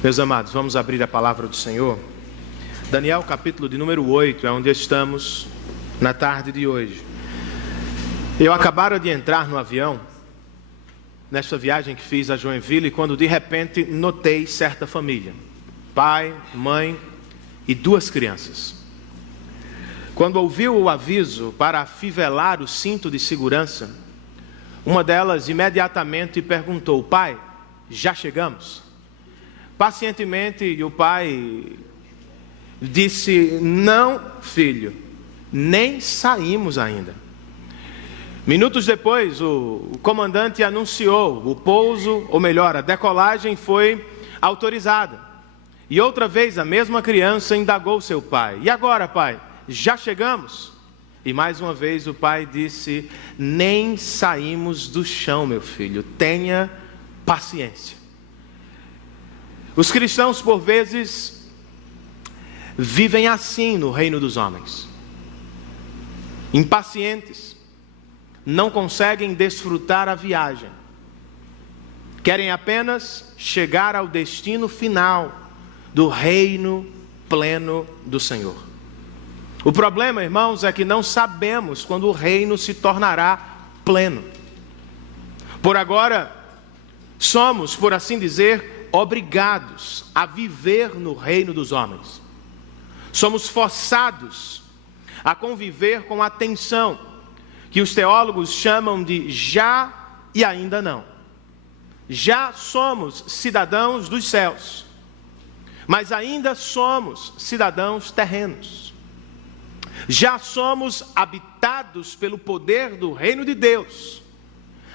Meus amados, vamos abrir a palavra do Senhor. Daniel, capítulo de número 8, é onde estamos na tarde de hoje. Eu acabara de entrar no avião, nesta viagem que fiz a Joinville, quando de repente notei certa família. Pai, mãe e 2 crianças. Quando ouviu o aviso para afivelar o cinto de segurança, uma delas imediatamente perguntou: pai, já chegamos? Pacientemente, o pai disse: não, filho, nem saímos ainda. Minutos depois, o comandante anunciou o pouso, ou melhor, a decolagem foi autorizada. E outra vez a mesma criança indagou seu pai: e agora, pai, já chegamos? E mais uma vez o pai disse: nem saímos do chão, meu filho, tenha paciência. Os cristãos, por vezes, vivem assim no reino dos homens. Impacientes, não conseguem desfrutar a viagem. Querem apenas chegar ao destino final do reino pleno do Senhor. O problema, irmãos, é que não sabemos quando o reino se tornará pleno. Por agora, somos, por assim dizer, obrigados a viver no reino dos homens. Somos forçados a conviver com a tensão que os teólogos chamam de já e ainda não. Já somos cidadãos dos céus, mas ainda somos cidadãos terrenos. Já somos habitados pelo poder do reino de Deus,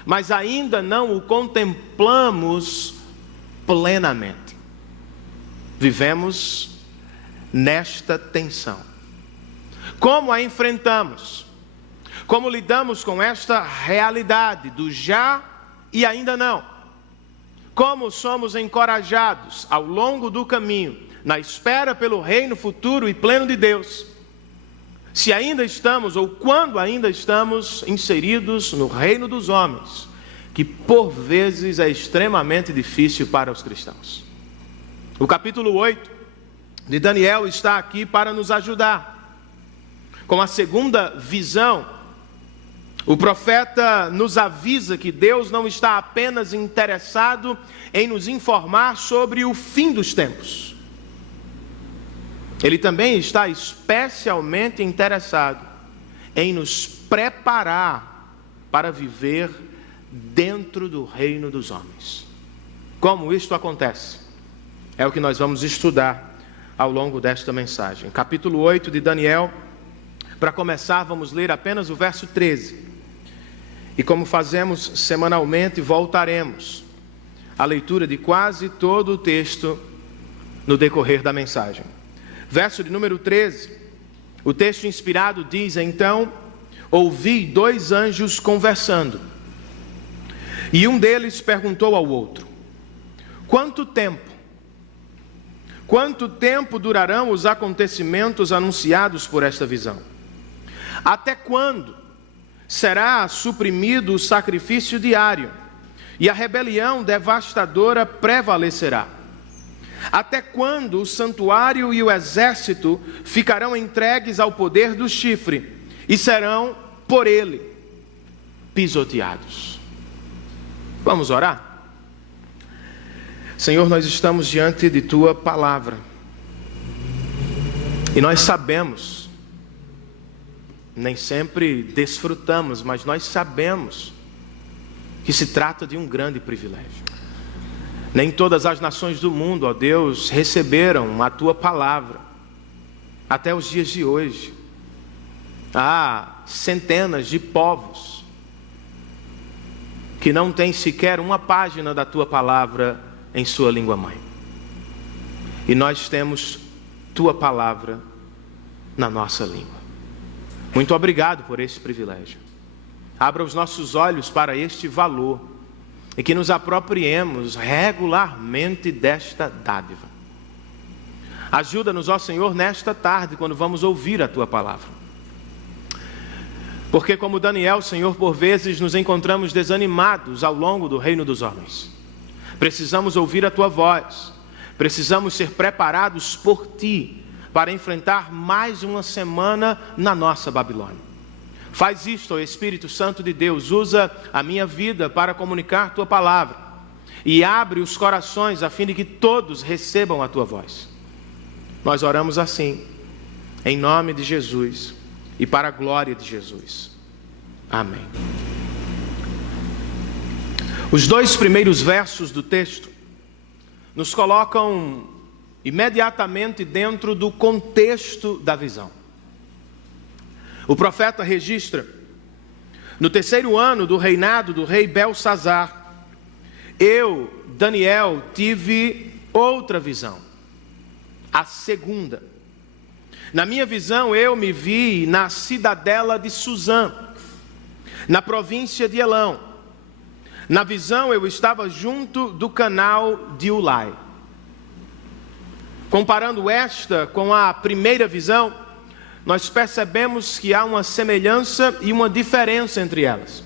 mas ainda não o contemplamos plenamente. Vivemos nesta tensão. Como a enfrentamos? Como lidamos com esta realidade do já e ainda não? Como somos encorajados ao longo do caminho, na espera pelo reino futuro e pleno de Deus, se ainda estamos, ou quando ainda estamos inseridos no reino dos homens, que por vezes é extremamente difícil para os cristãos. O capítulo 8 de Daniel está aqui para nos ajudar. Com a segunda visão, o profeta nos avisa que Deus não está apenas interessado em nos informar sobre o fim dos tempos. Ele também está especialmente interessado em nos preparar para viver dentro do reino dos homens. Como isto acontece? É o que nós vamos estudar ao longo desta mensagem. Capítulo 8 de Daniel. Para começar, vamos ler apenas o verso 13. E como fazemos semanalmente, voltaremos à leitura de quase todo o texto no decorrer da mensagem. Verso de número 13. O texto inspirado diz: então ouvi 2 anjos conversando. E um deles perguntou ao outro: quanto tempo durarão os acontecimentos anunciados por esta visão? Até quando será suprimido o sacrifício diário e a rebelião devastadora prevalecerá? Até quando o santuário e o exército ficarão entregues ao poder do chifre e serão por ele pisoteados? Vamos orar? Senhor, nós estamos diante de Tua palavra. E nós sabemos, nem sempre desfrutamos, mas nós sabemos que se trata de um grande privilégio. Nem todas as nações do mundo, ó Deus, receberam a Tua palavra até os dias de hoje. Há centenas de povos que não têm sequer uma página da Tua palavra em sua língua mãe. E nós temos Tua palavra na nossa língua. Muito obrigado por esse privilégio. Abra os nossos olhos para este valor e que nos apropriemos regularmente desta dádiva. Ajuda-nos, ó Senhor, nesta tarde, quando vamos ouvir a Tua palavra. Porque como Daniel, Senhor, por vezes nos encontramos desanimados ao longo do reino dos homens. Precisamos ouvir a Tua voz. Precisamos ser preparados por Ti para enfrentar mais uma semana na nossa Babilônia. Faz isto, ó Espírito Santo de Deus, usa a minha vida para comunicar Tua palavra e abre os corações a fim de que todos recebam a Tua voz. Nós oramos assim, em nome de Jesus e para a glória de Jesus. Amém. Os 2 primeiros versos do texto nos colocam imediatamente dentro do contexto da visão. O profeta registra: no 3º ano do reinado do rei Belsazar, eu, Daniel, tive outra visão, a segunda. Na minha visão eu me vi na cidadela de Suzã, na província de Elão. Na visão eu estava junto do canal de Ulai. Comparando esta com a primeira visão, nós percebemos que há uma semelhança e uma diferença entre elas.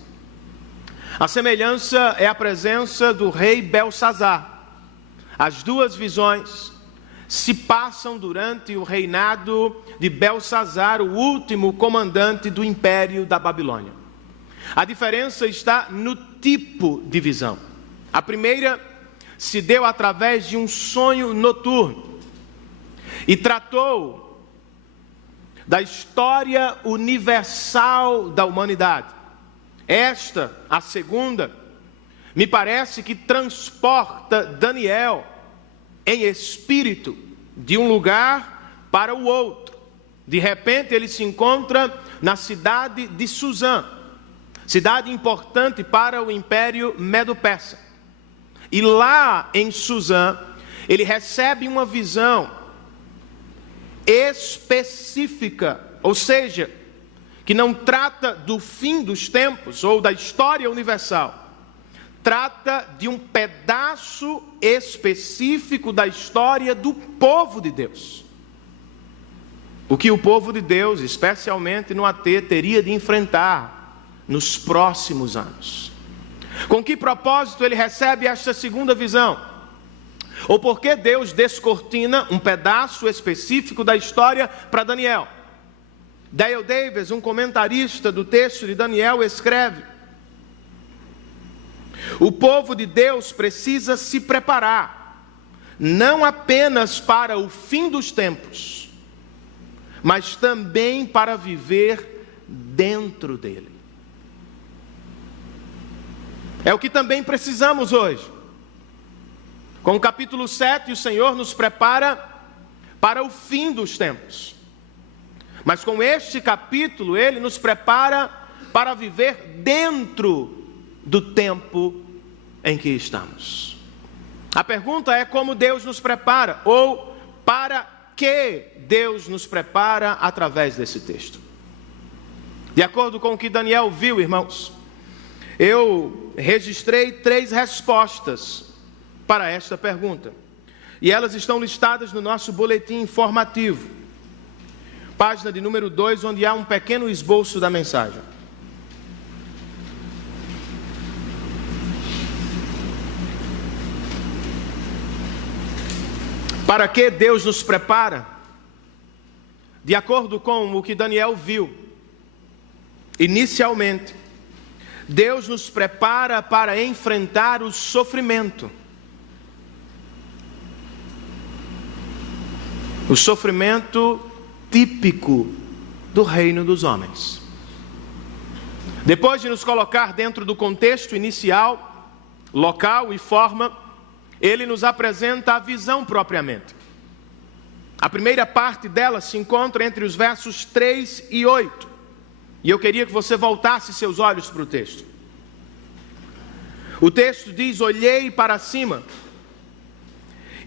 A semelhança é a presença do rei Belsazar. As duas visões se passam durante o reinado de Belsazar, o último comandante do império da Babilônia. A diferença está no tipo de visão. A primeira se deu através de um sonho noturno e tratou da história universal da humanidade. Esta, a segunda, me parece que transporta Daniel em espírito de um lugar para o outro. De repente ele se encontra na cidade de Suzã, cidade importante para o Império Medo-Persa. E lá em Suzã, ele recebe uma visão específica, ou seja, que não trata do fim dos tempos ou da história universal. Trata de um pedaço específico da história do povo de Deus. O que o povo de Deus, especialmente no AT, teria de enfrentar nos próximos anos. Com que propósito ele recebe esta segunda visão? Ou por que Deus descortina um pedaço específico da história para Daniel? Dale Davis, um comentarista do texto de Daniel, escreve: o povo de Deus precisa se preparar, não apenas para o fim dos tempos, mas também para viver dentro dele. É o que também precisamos hoje. Com o capítulo 7, o Senhor nos prepara para o fim dos tempos. Mas com este capítulo, Ele nos prepara para viver dentro do tempo em que estamos. A pergunta é como Deus nos prepara, ou para que Deus nos prepara através desse texto. De acordo com o que Daniel viu, irmãos, eu registrei 3 respostas para esta pergunta. E elas estão listadas no nosso boletim informativo. Página de número 2, onde há um pequeno esboço da mensagem. Para que Deus nos prepara? De acordo com o que Daniel viu, inicialmente, Deus nos prepara para enfrentar o sofrimento. O sofrimento típico do reino dos homens. Depois de nos colocar dentro do contexto inicial, local e forma, ele nos apresenta a visão propriamente. A primeira parte dela se encontra entre os versos 3 e 8. E eu queria que você voltasse seus olhos para o texto. O texto diz: olhei para cima,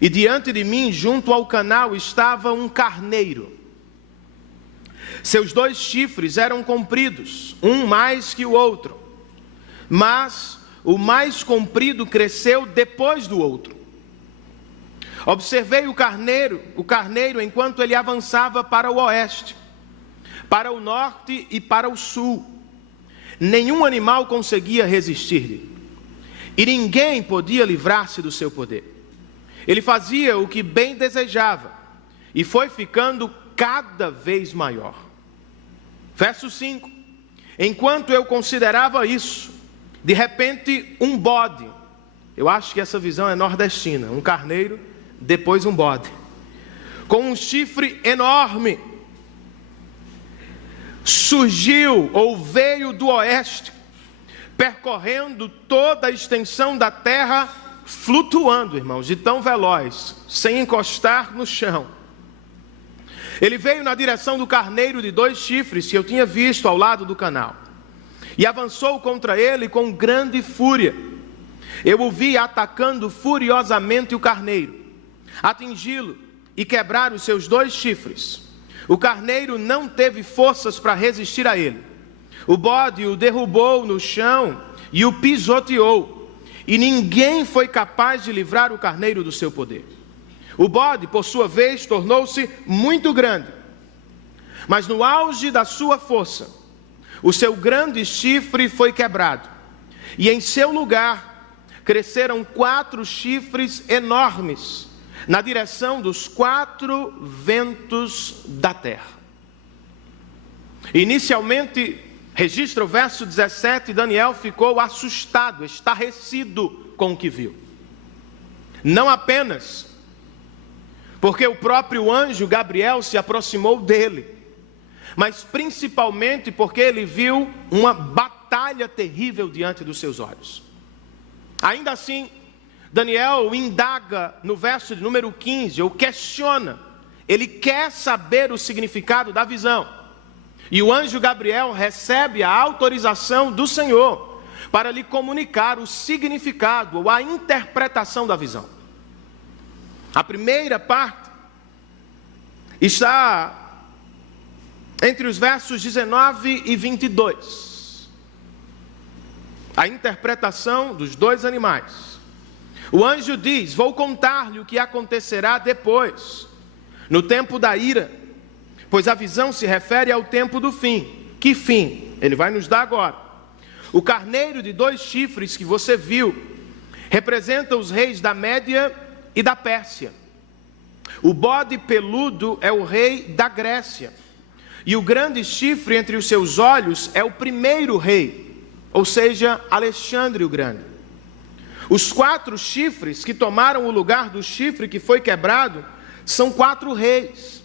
e diante de mim, junto ao canal, estava um carneiro. Seus 2 chifres eram compridos, um mais que o outro, mas o mais comprido cresceu depois do outro. Observei o carneiro enquanto ele avançava para o oeste, para o norte e para o sul. Nenhum animal conseguia resistir-lhe, e ninguém podia livrar-se do seu poder. Ele fazia o que bem desejava e foi ficando cada vez maior. Verso 5. Enquanto eu considerava isso, de repente um bode, eu acho que essa visão é nordestina, um carneiro, depois um bode, com um chifre enorme, surgiu ou veio do oeste, percorrendo toda a extensão da terra, flutuando, irmãos, de tão veloz, sem encostar no chão. Ele veio na direção do carneiro de 2 chifres que eu tinha visto ao lado do canal, e avançou contra ele com grande fúria. Eu o vi atacando furiosamente o carneiro, atingi-lo e quebrar os seus 2 chifres. O carneiro não teve forças para resistir a ele. O bode o derrubou no chão e o pisoteou, e ninguém foi capaz de livrar o carneiro do seu poder. O bode, por sua vez, tornou-se muito grande, mas no auge da sua força, o seu grande chifre foi quebrado, e em seu lugar cresceram 4 chifres enormes, na direção dos 4 ventos da terra. Inicialmente, registra o verso 17, Daniel ficou assustado, estarrecido com o que viu. Não apenas porque o próprio anjo Gabriel se aproximou dele, mas principalmente porque ele viu uma batalha terrível diante dos seus olhos. Ainda assim, Daniel indaga no verso de número 15, ou questiona, ele quer saber o significado da visão. E o anjo Gabriel recebe a autorização do Senhor para lhe comunicar o significado ou a interpretação da visão. A primeira parte está entre os versos 19 e 22. A interpretação dos 2 animais. O anjo diz: vou contar-lhe o que acontecerá depois, no tempo da ira, pois a visão se refere ao tempo do fim. Que fim? Ele vai nos dar agora. O carneiro de 2 chifres que você viu representa os reis da Média e da Pérsia. O bode peludo é o rei da Grécia, e o grande chifre entre os seus olhos é o primeiro rei, ou seja, Alexandre o Grande. Os 4 chifres que tomaram o lugar do chifre que foi quebrado são 4 reis.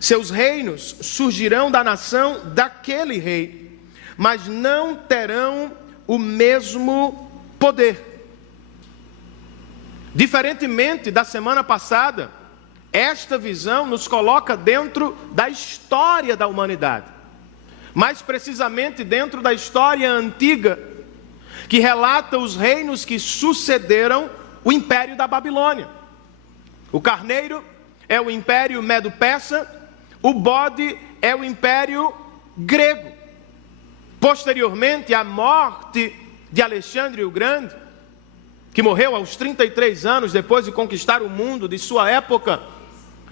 Seus reinos surgirão da nação daquele rei, mas não terão o mesmo poder. Diferentemente da semana passada, esta visão nos coloca dentro da história da humanidade, mais precisamente dentro da história antiga, que relata os reinos que sucederam o império da Babilônia. O carneiro é o império medo-persa, o bode é o império grego. Posteriormente à morte de Alexandre o Grande, que morreu aos 33 anos depois de conquistar o mundo de sua época,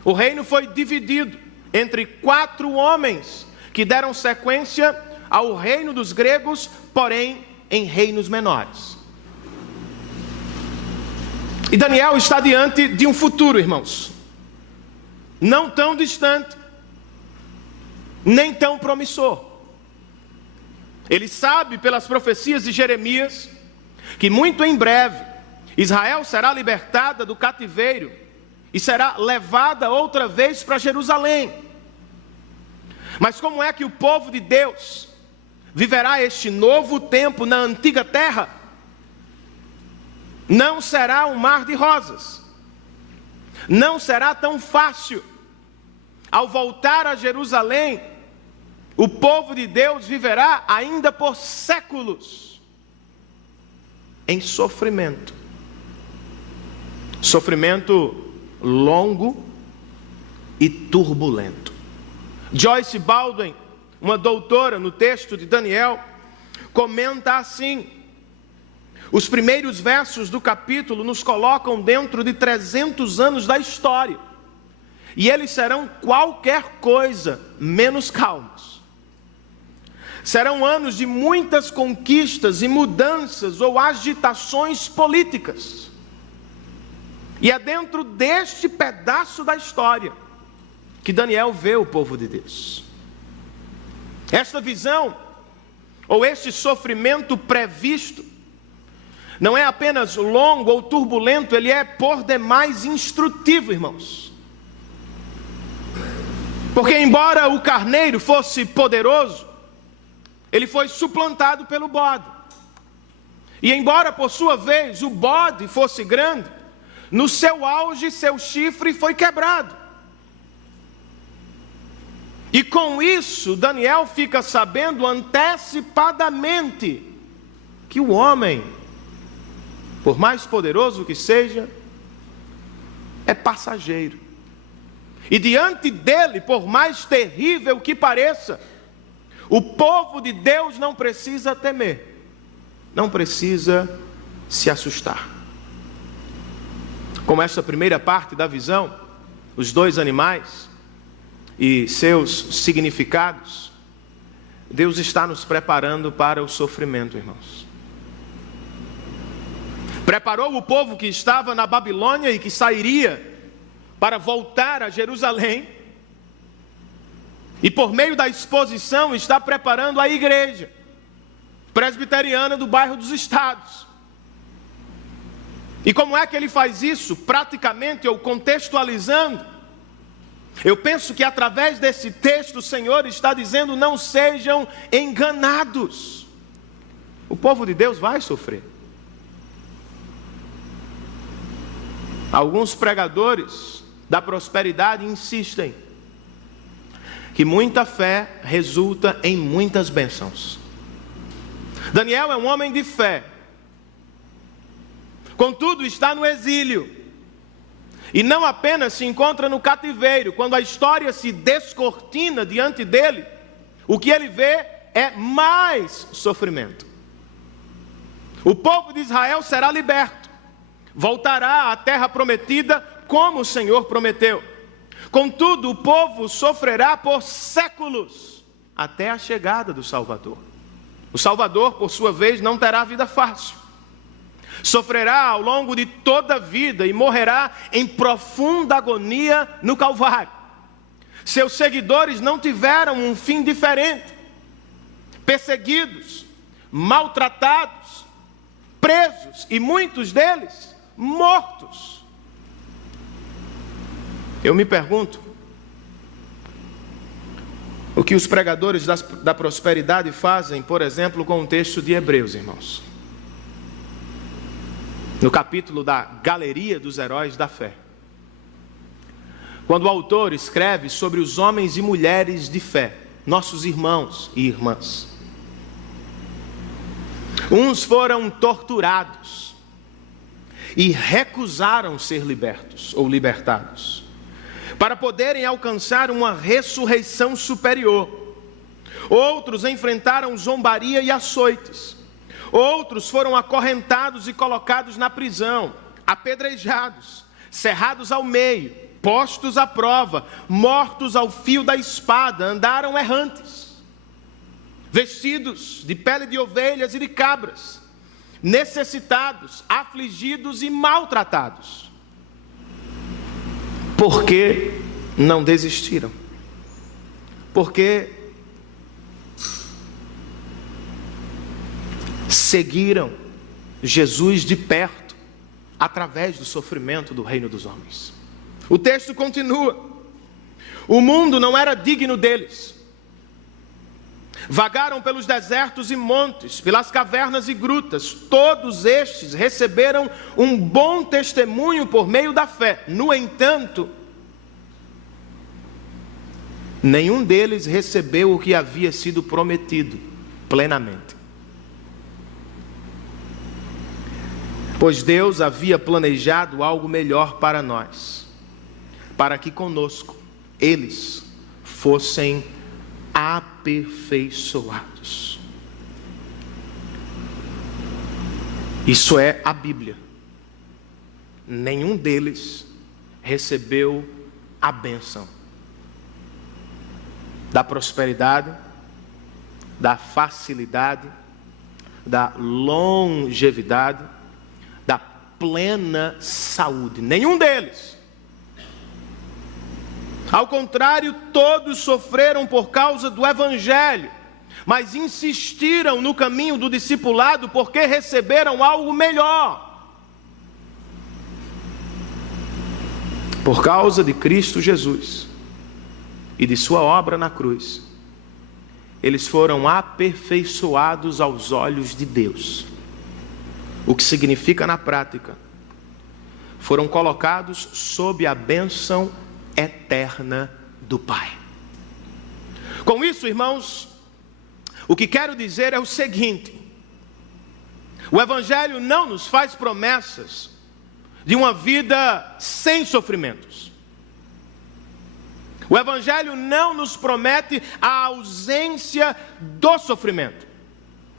o reino foi dividido entre 4 homens que deram sequência ao reino dos gregos, porém em reinos menores. E Daniel está diante de um futuro, irmãos, não tão distante, nem tão promissor. Ele sabe pelas profecias de Jeremias que muito em breve Israel será libertada do cativeiro e será levada outra vez para Jerusalém. Mas como é que o povo de Deus viverá este novo tempo na antiga terra? Não será um mar de rosas, não será tão fácil. Ao voltar a Jerusalém, o povo de Deus viverá ainda por séculos em sofrimento. Sofrimento longo e turbulento. Joyce Baldwin, uma doutora no texto de Daniel, comenta assim: os primeiros versos do capítulo nos colocam dentro de 300 anos da história, e eles serão qualquer coisa menos calmos. Serão anos de muitas conquistas e mudanças ou agitações políticas. E é dentro deste pedaço da história que Daniel vê o povo de Deus. Esta visão, ou este sofrimento previsto, não é apenas longo ou turbulento, ele é por demais instrutivo, irmãos. Porque embora o carneiro fosse poderoso, ele foi suplantado pelo bode. E embora por sua vez o bode fosse grande, no seu auge seu chifre foi quebrado. E com isso Daniel fica sabendo antecipadamente que o homem, por mais poderoso que seja, é passageiro. E diante dele, por mais terrível que pareça, o povo de Deus não precisa temer, não precisa se assustar. Com esta primeira parte da visão, os dois animais e seus significados, Deus está nos preparando para o sofrimento, irmãos. Preparou o povo que estava na Babilônia e que sairia para voltar a Jerusalém. E por meio da exposição está preparando a igreja presbiteriana do bairro dos Estados. E como é que ele faz isso? Praticamente, ou contextualizando, eu penso que através desse texto o Senhor está dizendo: não sejam enganados. O povo de Deus vai sofrer. Alguns pregadores da prosperidade insistem que muita fé resulta em muitas bênçãos. Daniel é um homem de fé, contudo está no exílio, e não apenas se encontra no cativeiro. Quando a história se descortina diante dele, o que ele vê é mais sofrimento. O povo de Israel será liberto, voltará à terra prometida como o Senhor prometeu. Contudo, o povo sofrerá por séculos até a chegada do Salvador. O Salvador, por sua vez, não terá vida fácil. Sofrerá ao longo de toda a vida e morrerá em profunda agonia no Calvário. Seus seguidores não tiveram um fim diferente. Perseguidos, maltratados, presos e muitos deles mortos. Eu me pergunto, o que os pregadores da prosperidade fazem, por exemplo, com o texto de Hebreus, irmãos? No capítulo da Galeria dos Heróis da Fé. Quando o autor escreve sobre os homens e mulheres de fé, nossos irmãos e irmãs. Uns foram torturados e recusaram ser libertos ou libertados, para poderem alcançar uma ressurreição superior. Outros enfrentaram zombaria e açoites. Outros foram acorrentados e colocados na prisão, apedrejados, cerrados ao meio, postos à prova, mortos ao fio da espada, andaram errantes, vestidos de pele de ovelhas e de cabras, necessitados, afligidos e maltratados. Porque não desistiram? Porque seguiram Jesus de perto, através do sofrimento do reino dos homens. O texto continua: o mundo não era digno deles. Vagaram pelos desertos e montes, pelas cavernas e grutas. Todos estes receberam um bom testemunho por meio da fé. No entanto, nenhum deles recebeu o que havia sido prometido plenamente. Pois Deus havia planejado algo melhor para nós, para que conosco eles fossem aperfeiçoados. Isso é a Bíblia. Nenhum deles recebeu a bênção da prosperidade, da facilidade, da longevidade, da plena saúde. Nenhum deles. Ao contrário, todos sofreram por causa do Evangelho, mas insistiram no caminho do discipulado porque receberam algo melhor. Por causa de Cristo Jesus e de sua obra na cruz, eles foram aperfeiçoados aos olhos de Deus. O que significa na prática, foram colocados sob a bênção eterna do Pai. Com isso, irmãos, o que quero dizer é o seguinte: o Evangelho não nos faz promessas de uma vida sem sofrimentos. O Evangelho não nos promete a ausência do sofrimento.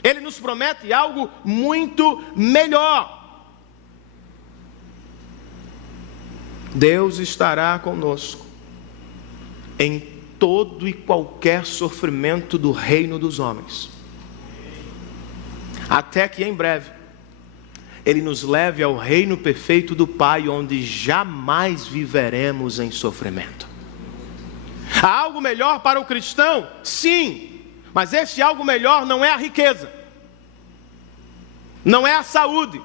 Ele nos promete algo muito melhor. Deus estará conosco em todo e qualquer sofrimento do reino dos homens, até que em breve Ele nos leve ao reino perfeito do Pai, onde jamais viveremos em sofrimento. Há algo melhor para o cristão? Sim, mas esse algo melhor não é a riqueza, não é a saúde,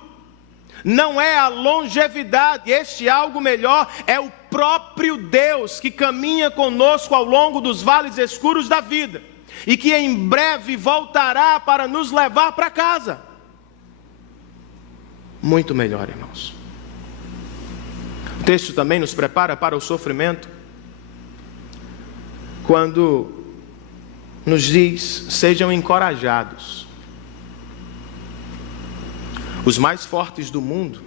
não é a longevidade. Este algo melhor é o próprio Deus que caminha conosco ao longo dos vales escuros da vida e que em breve voltará para nos levar para casa. Muito melhor, irmãos. O texto também nos prepara para o sofrimento quando nos diz: sejam encorajados. Os mais fortes do mundo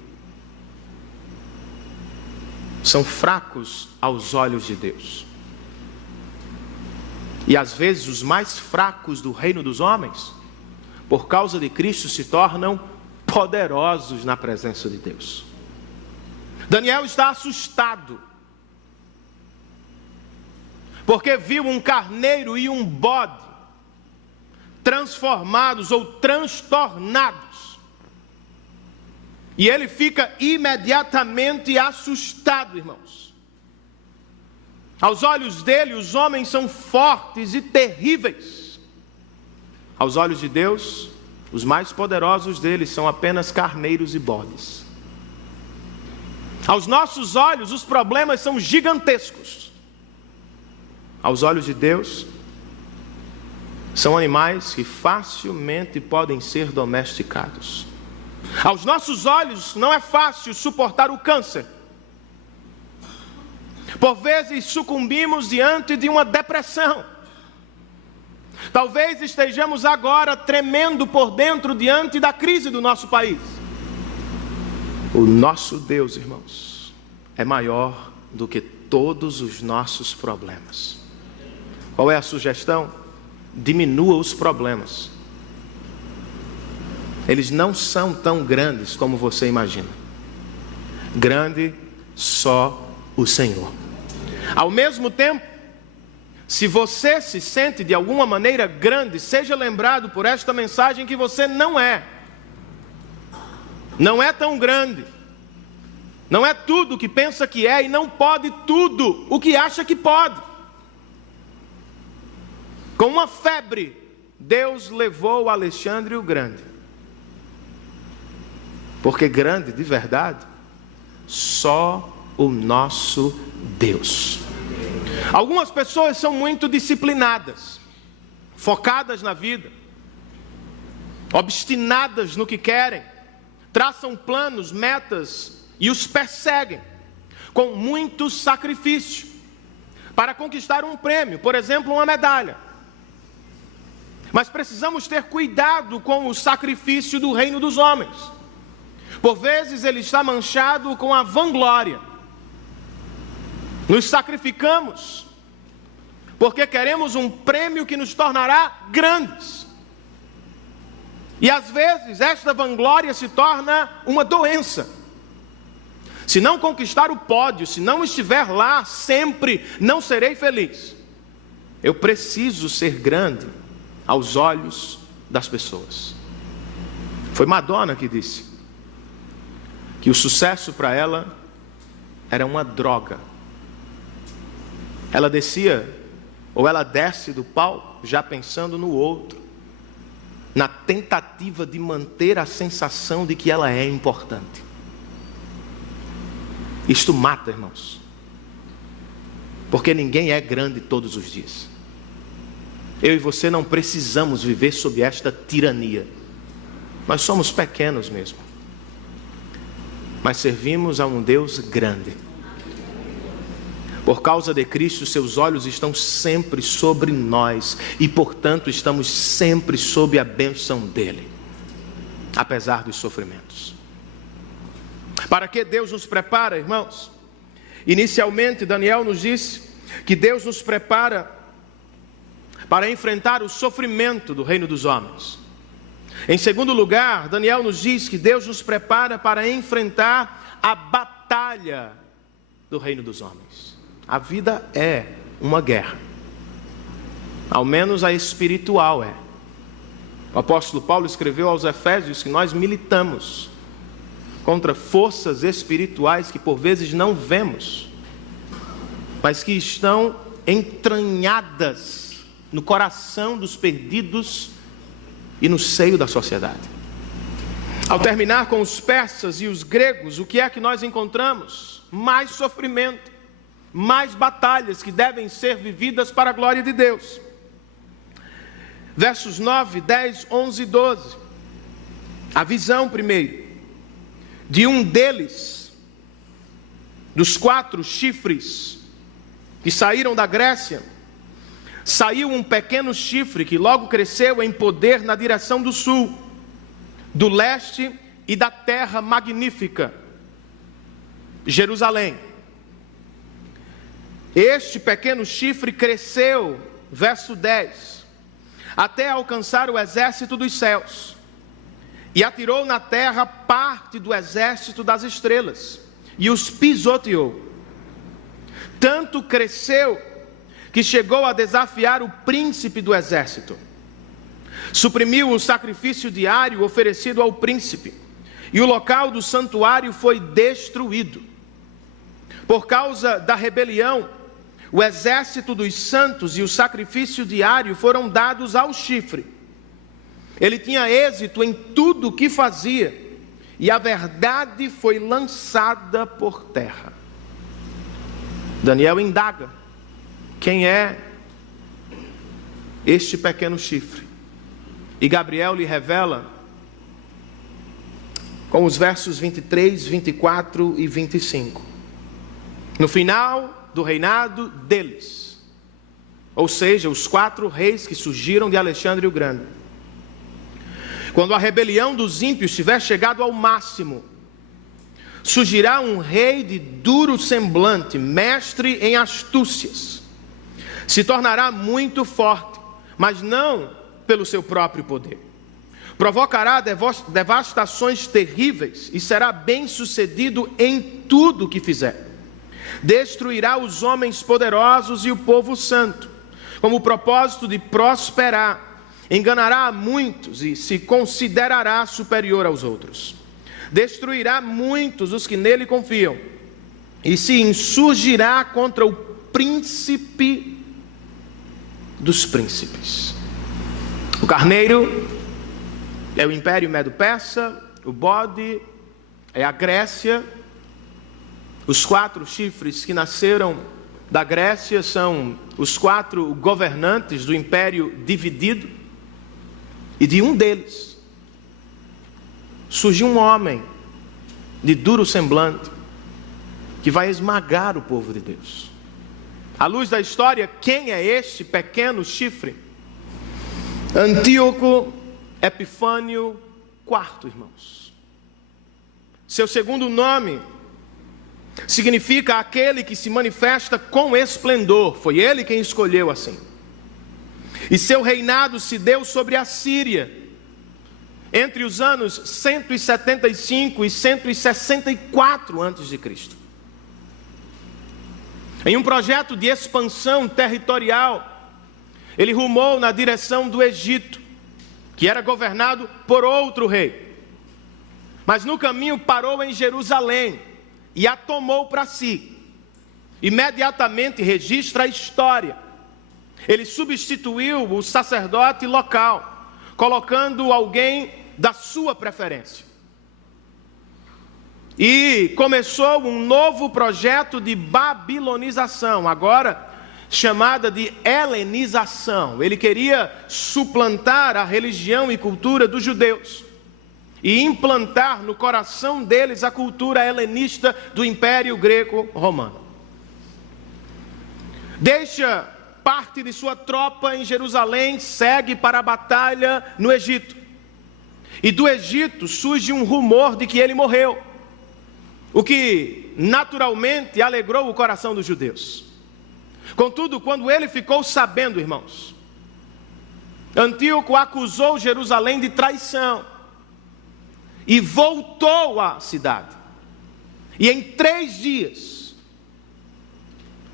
são fracos aos olhos de Deus. E às vezes os mais fracos do reino dos homens, por causa de Cristo, se tornam poderosos na presença de Deus. Daniel está assustado, porque viu um carneiro e um bode transformados ou transtornados. E ele fica imediatamente assustado, irmãos. Aos olhos dele, os homens são fortes e terríveis. Aos olhos de Deus, os mais poderosos deles são apenas carneiros e bodes. Aos nossos olhos, os problemas são gigantescos. Aos olhos de Deus, são animais que facilmente podem ser domesticados. Aos nossos olhos, não é fácil suportar o câncer. Por vezes sucumbimos diante de uma depressão. Talvez estejamos agora tremendo por dentro diante da crise do nosso país. O nosso Deus, irmãos, é maior do que todos os nossos problemas. Qual é a sugestão? Diminua os problemas. Eles não são tão grandes como você imagina. Grande só o Senhor. Ao mesmo tempo, se você se sente de alguma maneira grande, seja lembrado por esta mensagem que você não é. Não é tão grande. Não é tudo o que pensa que é e não pode tudo o que acha que pode. Com uma febre, Deus levou Alexandre o Grande. Porque grande, de verdade, só o nosso Deus. Algumas pessoas são muito disciplinadas, focadas na vida, obstinadas no que querem, traçam planos, metas e os perseguem com muito sacrifício para conquistar um prêmio, por exemplo, uma medalha. Mas precisamos ter cuidado com o sacrifício do reino dos homens. Por vezes ele está manchado com a vanglória. Nos sacrificamos porque queremos um prêmio que nos tornará grandes. E às vezes esta vanglória se torna uma doença. Se não conquistar o pódio, se não estiver lá sempre, não serei feliz. Eu preciso ser grande aos olhos das pessoas. Foi Madonna que disse: que o sucesso para ela era uma droga. Ela descia, ou ela desce do palco já pensando no outro, na tentativa de manter a sensação de que ela é importante. Isto mata, irmãos, porque ninguém é grande todos os dias. Eu e você não precisamos viver sob esta tirania. Nós somos pequenos mesmo, mas servimos a um Deus grande. Por causa de Cristo, seus olhos estão sempre sobre nós e, portanto, estamos sempre sob a bênção dele, apesar dos sofrimentos. Para que Deus nos prepara, irmãos? Inicialmente, Daniel nos disse que Deus nos prepara para enfrentar o sofrimento do reino dos homens. Em segundo lugar, Daniel nos diz que Deus nos prepara para enfrentar a batalha do reino dos homens. A vida é uma guerra, ao menos a espiritual é. O apóstolo Paulo escreveu aos Efésios que nós militamos contra forças espirituais que por vezes não vemos, mas que estão entranhadas no coração dos perdidos e no seio da sociedade. Ao terminar com os persas e os gregos, o que é que nós encontramos? Mais sofrimento, mais batalhas que devem ser vividas para a glória de Deus. Versos 9, 10, 11 e 12. A visão primeiro, de um deles, dos 4 chifres que saíram da Grécia, saiu um pequeno chifre que logo cresceu em poder na direção do sul, do leste e da terra magnífica, Jerusalém. Este pequeno chifre cresceu, verso 10, até alcançar o exército dos céus, e atirou na terra parte do exército das estrelas, e os pisoteou. Tanto cresceu que chegou a desafiar o príncipe do exército. Suprimiu o sacrifício diário oferecido ao príncipe, e o local do santuário foi destruído. Por causa da rebelião, o exército dos santos e o sacrifício diário foram dados ao chifre. Ele tinha êxito em tudo o que fazia, e a verdade foi lançada por terra. Daniel indaga: quem é este pequeno chifre? E Gabriel lhe revela com os versos 23, 24 e 25. No final do reinado deles, ou seja, os 4 reis que surgiram de Alexandre o Grande, quando a rebelião dos ímpios tiver chegado ao máximo, surgirá um rei de duro semblante, mestre em astúcias. Se tornará muito forte, mas não pelo seu próprio poder. Provocará devastações terríveis e será bem sucedido em tudo o que fizer. Destruirá os homens poderosos e o povo santo, com o propósito de prosperar. Enganará a muitos e se considerará superior aos outros. Destruirá muitos os que nele confiam, e se insurgirá contra o príncipe dos príncipes. O carneiro é o Império Medo-Persa, o bode é a Grécia. Os 4 chifres que nasceram da Grécia são os 4 governantes do Império dividido. E de um deles surgiu um homem de duro semblante que vai esmagar o povo de Deus. À luz da história, quem é este pequeno chifre? Antíoco Epifânio IV, irmãos. Seu segundo nome significa aquele que se manifesta com esplendor. Foi ele quem escolheu assim. E seu reinado se deu sobre a Síria, entre os anos 175 e 164 a.C. Em um projeto de expansão territorial, ele rumou na direção do Egito, que era governado por outro rei. Mas no caminho parou em Jerusalém e a tomou para si. Imediatamente registra a história. Ele substituiu o sacerdote local, colocando alguém da sua preferência. E começou um novo projeto de babilonização, agora chamada de helenização. Ele queria suplantar a religião e cultura dos judeus e implantar no coração deles a cultura helenista do Império Greco-Romano. Deixa parte de sua tropa em Jerusalém, segue para a batalha no Egito. E do Egito surge um rumor de que ele morreu, o que naturalmente alegrou o coração dos judeus. Contudo, quando ele ficou sabendo, irmãos, Antíoco acusou Jerusalém de traição e voltou à cidade. E em 3 dias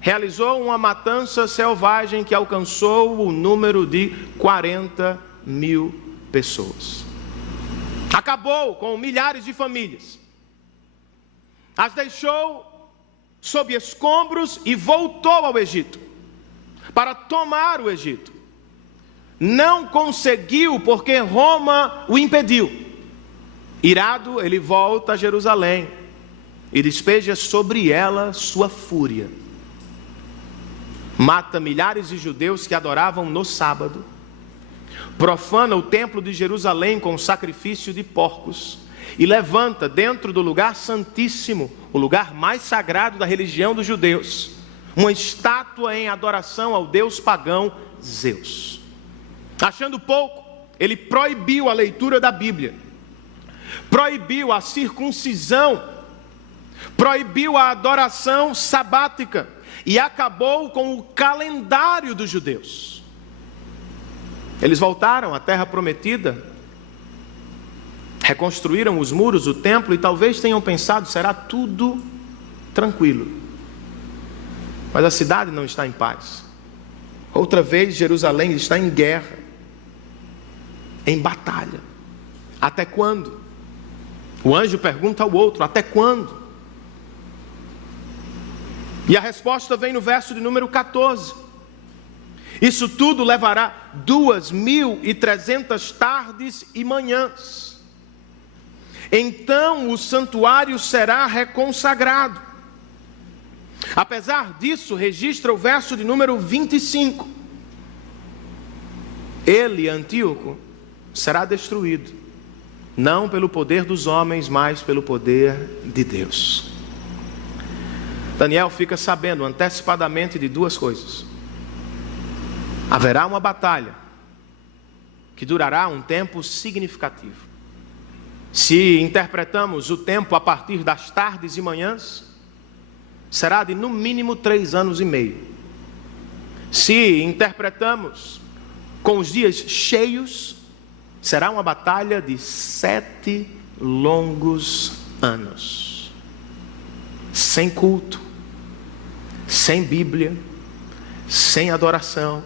realizou uma matança selvagem que alcançou o número de 40.000 pessoas. Acabou com milhares de famílias. As deixou sob escombros e voltou ao Egito para tomar o Egito. Não conseguiu porque Roma o impediu. Irado, ele volta a Jerusalém e despeja sobre ela sua fúria. Mata milhares de judeus que adoravam no sábado. Profana o templo de Jerusalém com sacrifício de porcos. E levanta dentro do lugar santíssimo, o lugar mais sagrado da religião dos judeus, uma estátua em adoração ao deus pagão Zeus. Achando pouco, ele proibiu a leitura da Bíblia, proibiu a circuncisão, proibiu a adoração sabática e acabou com o calendário dos judeus. Eles voltaram à terra prometida, reconstruíram os muros do templo e talvez tenham pensado, será tudo tranquilo. Mas a cidade não está em paz. Outra vez Jerusalém está em guerra, em batalha. Até quando? O anjo pergunta ao outro, até quando? E a resposta vem no verso de número 14. Isso tudo levará 2.300 tardes e manhãs. Então o santuário será reconsagrado. Apesar disso, registra o verso de número 25. Ele, Antíoco, será destruído, não pelo poder dos homens, mas pelo poder de Deus. Daniel fica sabendo antecipadamente de 2 coisas. Haverá uma batalha que durará um tempo significativo. Se interpretamos o tempo a partir das tardes e manhãs, será de no mínimo 3 anos e meio. Se interpretamos com os dias cheios, será uma batalha de 7 longos anos. Sem culto, sem Bíblia, sem adoração,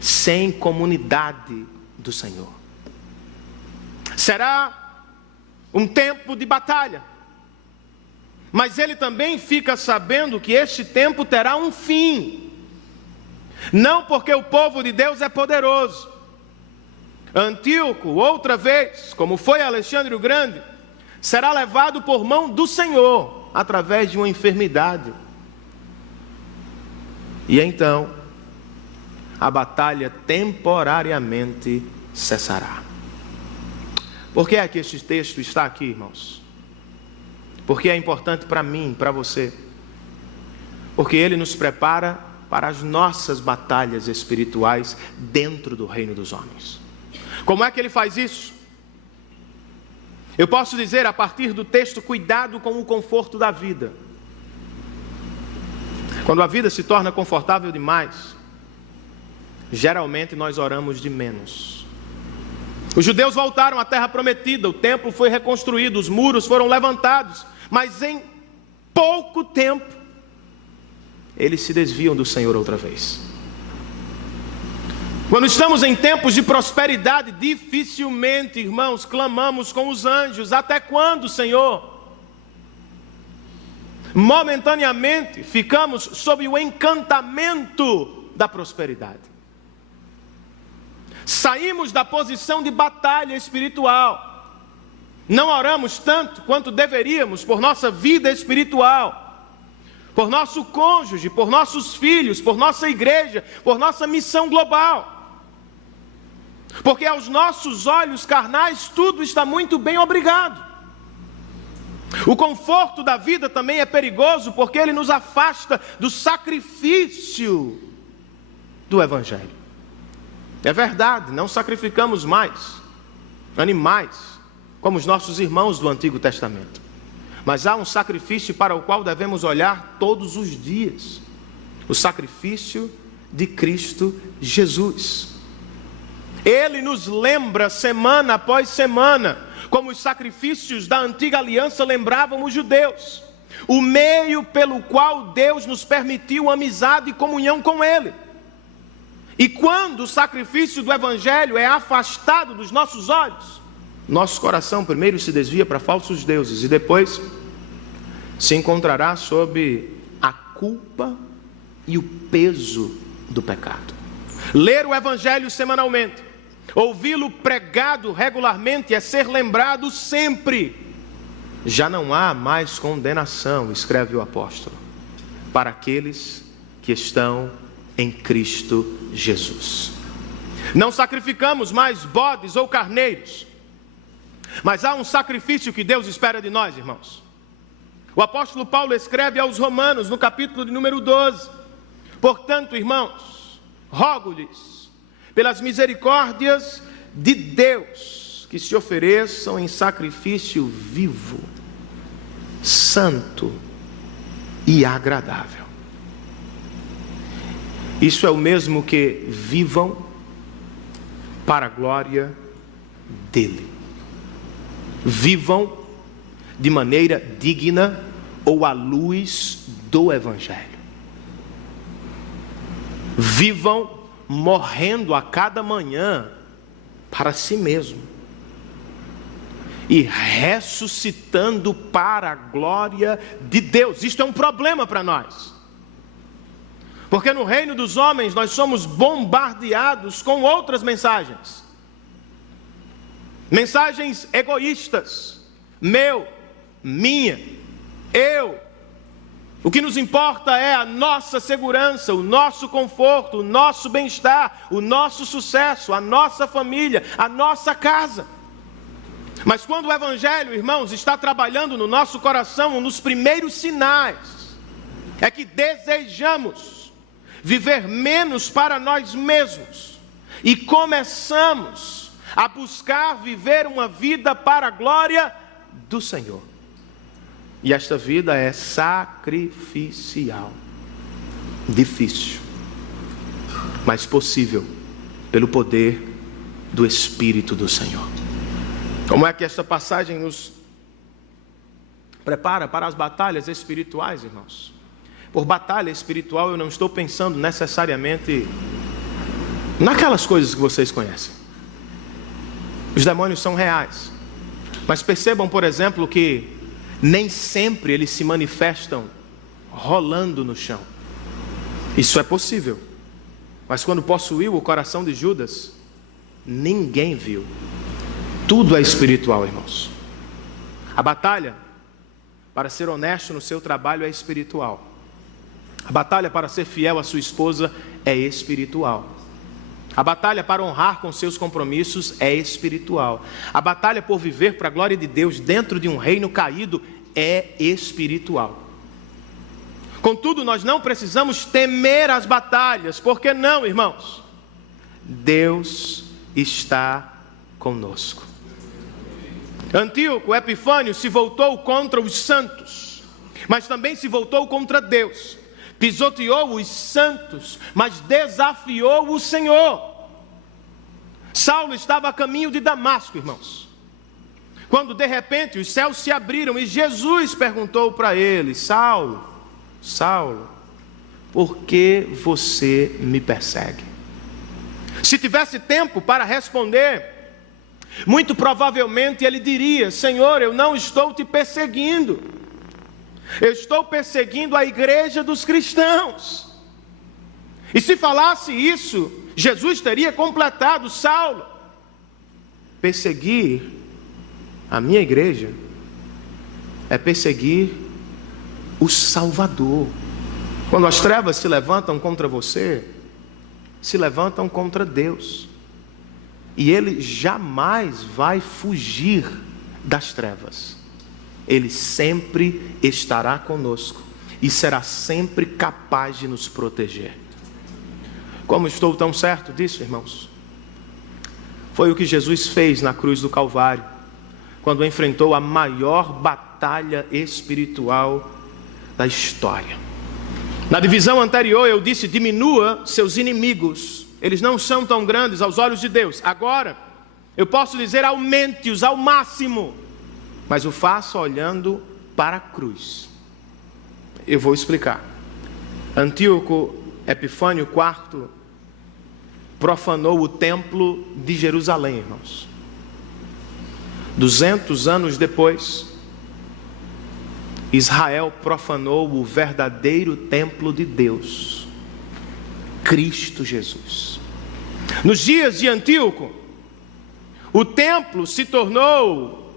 sem comunidade do Senhor. Será um tempo de batalha. Mas ele também fica sabendo que este tempo terá um fim. Não porque o povo de Deus é poderoso. Antíoco, outra vez, como foi Alexandre o Grande, será levado por mão do Senhor, através de uma enfermidade. E então, a batalha temporariamente cessará. Por que é que este texto está aqui, irmãos? Porque é importante para mim, para você. Porque ele nos prepara para as nossas batalhas espirituais dentro do reino dos homens. Como é que ele faz isso? Eu posso dizer a partir do texto, cuidado com o conforto da vida. Quando a vida se torna confortável demais, geralmente nós oramos de menos. Os judeus voltaram à terra prometida, o templo foi reconstruído, os muros foram levantados, mas em pouco tempo, eles se desviam do Senhor outra vez. Quando estamos em tempos de prosperidade, dificilmente, irmãos, clamamos com os anjos: até quando, Senhor? Momentaneamente ficamos sob o encantamento da prosperidade. Saímos da posição de batalha espiritual. Não oramos tanto quanto deveríamos por nossa vida espiritual, por nosso cônjuge, por nossos filhos, por nossa igreja, por nossa missão global. Porque aos nossos olhos carnais tudo está muito bem, obrigado. O conforto da vida também é perigoso, porque ele nos afasta do sacrifício do Evangelho. É verdade, não sacrificamos mais animais como os nossos irmãos do Antigo Testamento. Mas há um sacrifício para o qual devemos olhar todos os dias: o sacrifício de Cristo Jesus. Ele nos lembra semana após semana, como os sacrifícios da antiga aliança lembravam os judeus, o meio pelo qual Deus nos permitiu amizade e comunhão com Ele. E quando o sacrifício do Evangelho é afastado dos nossos olhos, nosso coração primeiro se desvia para falsos deuses e depois se encontrará sob a culpa e o peso do pecado. Ler o Evangelho semanalmente, ouvi-lo pregado regularmente, é ser lembrado sempre. Já não há mais condenação, escreve o apóstolo, para aqueles que estão em Cristo Jesus. Não sacrificamos mais bodes ou carneiros, mas há um sacrifício que Deus espera de nós, irmãos. O apóstolo Paulo escreve aos Romanos, no capítulo de número 12: portanto, irmãos, rogo-lhes, pelas misericórdias de Deus, que se ofereçam em sacrifício vivo, santo e agradável. Isso é o mesmo que vivam para a glória dele. Vivam de maneira digna ou à luz do Evangelho. Vivam morrendo a cada manhã para si mesmo e ressuscitando para a glória de Deus. Isto é um problema para nós, porque no reino dos homens nós somos bombardeados com outras mensagens. Mensagens egoístas: meu, minha, eu. O que nos importa é a nossa segurança, o nosso conforto, o nosso bem-estar, o nosso sucesso, a nossa família, a nossa casa. Mas quando o Evangelho, irmãos, está trabalhando no nosso coração, um dos primeiros sinais é que desejamos viver menos para nós mesmos e começamos a buscar viver uma vida para a glória do Senhor. E esta vida é sacrificial, difícil, mas possível pelo poder do Espírito do Senhor. Como é que esta passagem nos prepara para as batalhas espirituais, irmãos? Por batalha espiritual eu não estou pensando necessariamente naquelas coisas que vocês conhecem. Os demônios são reais, mas percebam, por exemplo, que nem sempre eles se manifestam rolando no chão. Isso é possível, mas quando possuiu o coração de Judas, ninguém viu. Tudo é espiritual, irmãos. A batalha para ser honesto no seu trabalho é espiritual. A batalha para ser fiel à sua esposa é espiritual. A batalha para honrar com seus compromissos é espiritual. A batalha por viver para a glória de Deus dentro de um reino caído é espiritual. Contudo, nós não precisamos temer as batalhas. Por que não, irmãos? Deus está conosco. Antíoco Epifânio se voltou contra os santos, mas também se voltou contra Deus. Pisoteou os santos, mas desafiou o Senhor. Saulo estava a caminho de Damasco, irmãos, quando de repente os céus se abriram e Jesus perguntou para ele: Saulo, Saulo, por que você me persegue? Se tivesse tempo para responder, muito provavelmente ele diria: Senhor, eu não estou te perseguindo, eu estou perseguindo a igreja dos cristãos. E se falasse isso, Jesus teria completado: Saulo, perseguir a minha igreja é perseguir o Salvador. Quando as trevas se levantam contra você, se levantam contra Deus. E Ele jamais vai fugir das trevas. Ele sempre estará conosco e será sempre capaz de nos proteger. Como estou tão certo disso, irmãos? Foi o que Jesus fez na cruz do Calvário, quando enfrentou a maior batalha espiritual da história. Na divisão anterior eu disse: diminua seus inimigos, eles não são tão grandes aos olhos de Deus. Agora eu posso dizer: aumente-os ao máximo, mas o faça olhando para a cruz. Eu vou explicar. Antíoco Epifânio IV profanou o templo de Jerusalém, irmãos. 200 anos depois, Israel profanou o verdadeiro templo de Deus, Cristo Jesus. Nos dias de Antíoco, o templo se tornou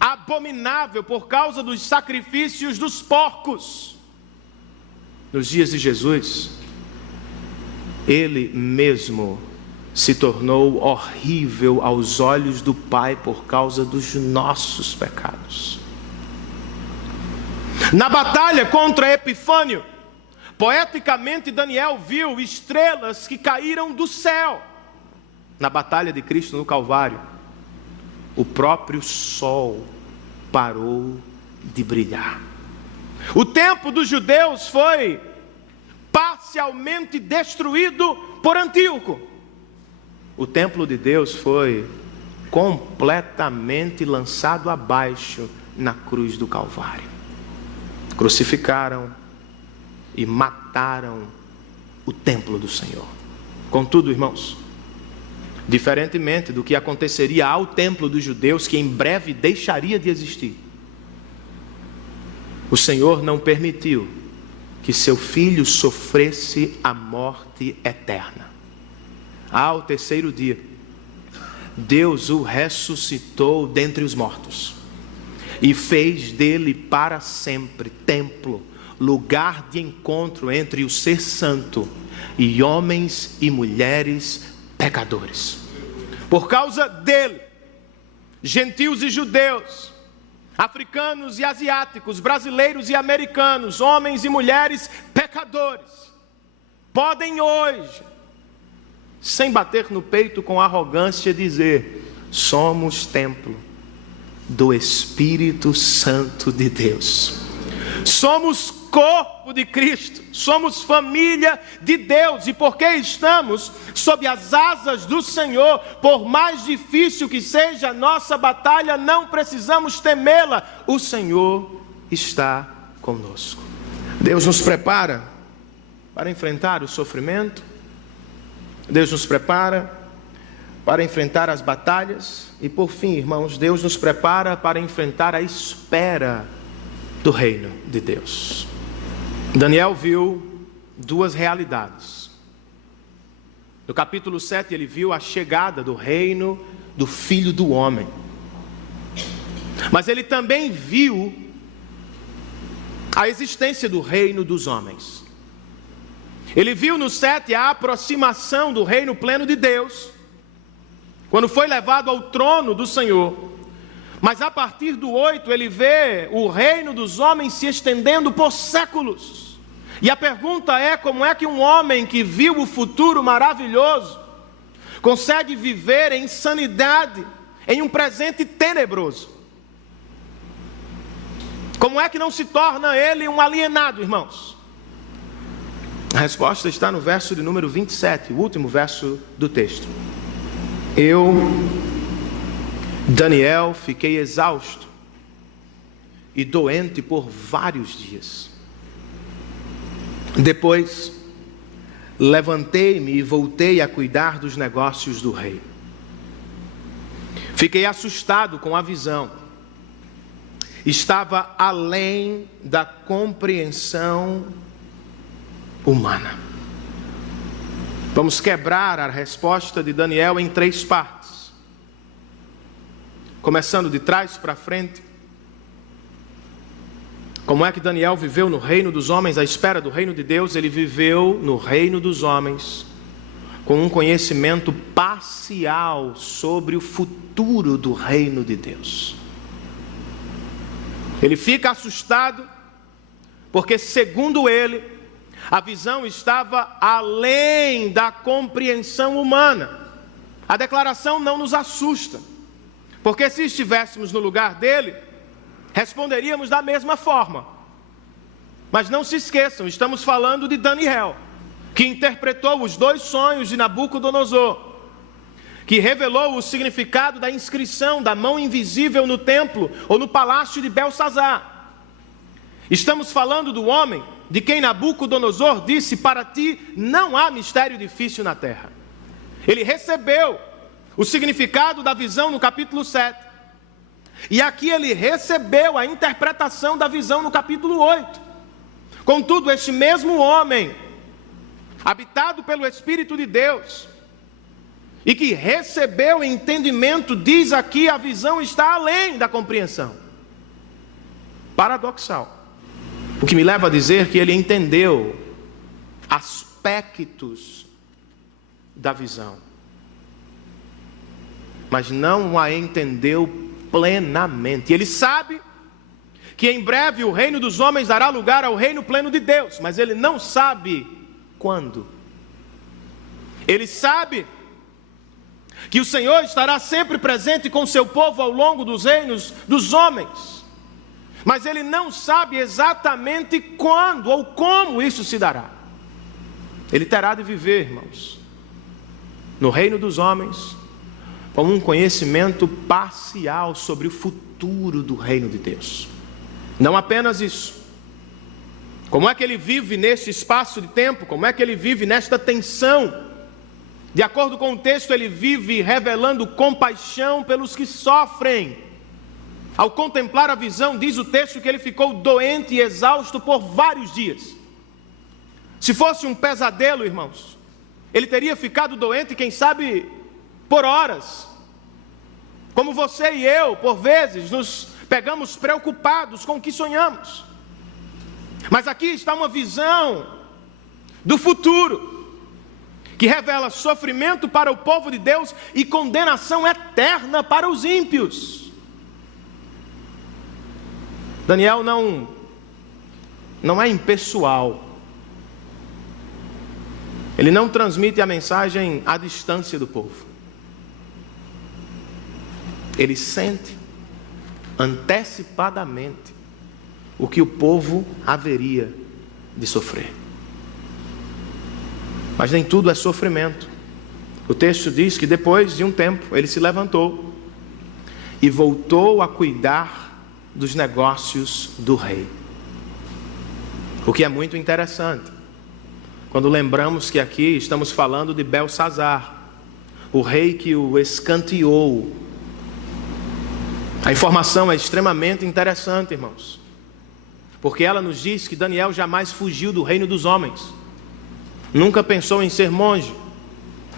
abominável por causa dos sacrifícios dos porcos. Nos dias de Jesus, Ele mesmo se tornou horrível aos olhos do Pai por causa dos nossos pecados. Na batalha contra Epifânio, poeticamente Daniel viu estrelas que caíram do céu. Na batalha de Cristo no Calvário, o próprio sol parou de brilhar. O templo dos judeus foi parcialmente destruído por Antíoco. O templo de Deus foi completamente lançado abaixo na cruz do Calvário. Crucificaram e mataram o templo do Senhor. Contudo, irmãos, diferentemente do que aconteceria ao templo dos judeus, que em breve deixaria de existir, o Senhor não permitiu que seu filho sofresse a morte eterna. Ao terceiro dia, Deus o ressuscitou dentre os mortos e fez dele para sempre templo, lugar de encontro entre o ser santo e homens e mulheres pecadores. Por causa dele, gentios e judeus, africanos e asiáticos, brasileiros e americanos, homens e mulheres pecadores, podem hoje, sem bater no peito com arrogância, dizer: somos templo do Espírito Santo de Deus. Somos corpo de Cristo, somos família de Deus, e porque estamos sob as asas do Senhor, por mais difícil que seja a nossa batalha, não precisamos temê-la. O Senhor está conosco. Deus nos prepara para enfrentar o sofrimento, Deus nos prepara para enfrentar as batalhas, e por fim, irmãos, Deus nos prepara para enfrentar a espera do reino de Deus. Daniel viu duas realidades. No capítulo 7 ele viu a chegada do reino do Filho do Homem, mas ele também viu a existência do reino dos homens. Ele viu no 7 a aproximação do reino pleno de Deus, quando foi levado ao trono do Senhor. Mas a partir do 8 ele vê o reino dos homens se estendendo por séculos. E a pergunta é: como é que um homem que viu o futuro maravilhoso consegue viver em sanidade em um presente tenebroso? Como é que não se torna ele um alienado, irmãos? A resposta está no verso de número 27, o último verso do texto. Eu, Daniel, fiquei exausto e doente por vários dias. Depois, levantei-me e voltei a cuidar dos negócios do rei. Fiquei assustado com a visão. Estava além da compreensão humana. Vamos quebrar a resposta de Daniel em 3 partes. Começando de trás para frente. Como é que Daniel viveu no reino dos homens, à espera do reino de Deus? Ele viveu no reino dos homens com um conhecimento parcial sobre o futuro do reino de Deus. Ele fica assustado porque, segundo ele, a visão estava além da compreensão humana. A declaração não nos assusta, porque se estivéssemos no lugar dele, responderíamos da mesma forma. Mas não se esqueçam, estamos falando de Daniel, que interpretou os 2 sonhos de Nabucodonosor, que revelou o significado da inscrição da mão invisível no templo ou no palácio de Belsazar. Estamos falando do homem de quem Nabucodonosor disse: para ti não há mistério difícil na terra. Ele recebeu o significado da visão no capítulo 7. E aqui ele recebeu a interpretação da visão no capítulo 8. Contudo, este mesmo homem, habitado pelo Espírito de Deus, e que recebeu entendimento, diz aqui: a visão está além da compreensão. Paradoxal. O que me leva a dizer que ele entendeu aspectos da visão, mas não a entendeu plenamente. Ele sabe que em breve o reino dos homens dará lugar ao reino pleno de Deus, mas ele não sabe quando. Ele sabe que o Senhor estará sempre presente com seu povo ao longo dos reinos dos homens, mas ele não sabe exatamente quando ou como isso se dará. Ele terá de viver, irmãos, no reino dos homens, com um conhecimento parcial sobre o futuro do reino de Deus. Não apenas isso. Como é que ele vive neste espaço de tempo? Como é que ele vive nesta tensão? De acordo com o texto, ele vive revelando compaixão pelos que sofrem. Ao contemplar a visão, diz o texto que ele ficou doente e exausto por vários dias. Se fosse um pesadelo, irmãos, ele teria ficado doente, quem sabe, por horas. Como você e eu, por vezes, nos pegamos preocupados com o que sonhamos. Mas aqui está uma visão do futuro, que revela sofrimento para o povo de Deus e condenação eterna para os ímpios. Daniel não é impessoal. Ele não transmite a mensagem à distância do povo. Ele sente antecipadamente o que o povo haveria de sofrer. Mas nem tudo é sofrimento. O texto diz que depois de um tempo ele se levantou e voltou a cuidar dos negócios do rei. O que é muito interessante, quando lembramos que aqui estamos falando de Belsazar, o rei que o escanteou. A informação é extremamente interessante, irmãos, porque ela nos diz que Daniel jamais fugiu do reino dos homens. Nunca pensou em ser monge,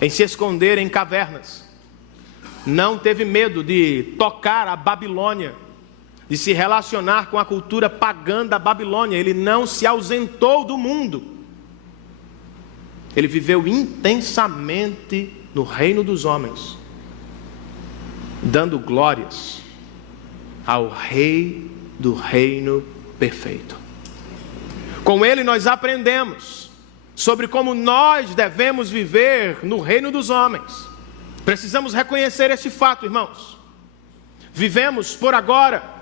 em se esconder em cavernas. Não teve medo de tocar a Babilônia, de se relacionar com a cultura pagã da Babilônia. Ele não se ausentou do mundo. Ele viveu intensamente no reino dos homens, dando glórias ao Rei do reino perfeito. Com ele nós aprendemos sobre como nós devemos viver no reino dos homens. Precisamos reconhecer esse fato, irmãos. Vivemos por agora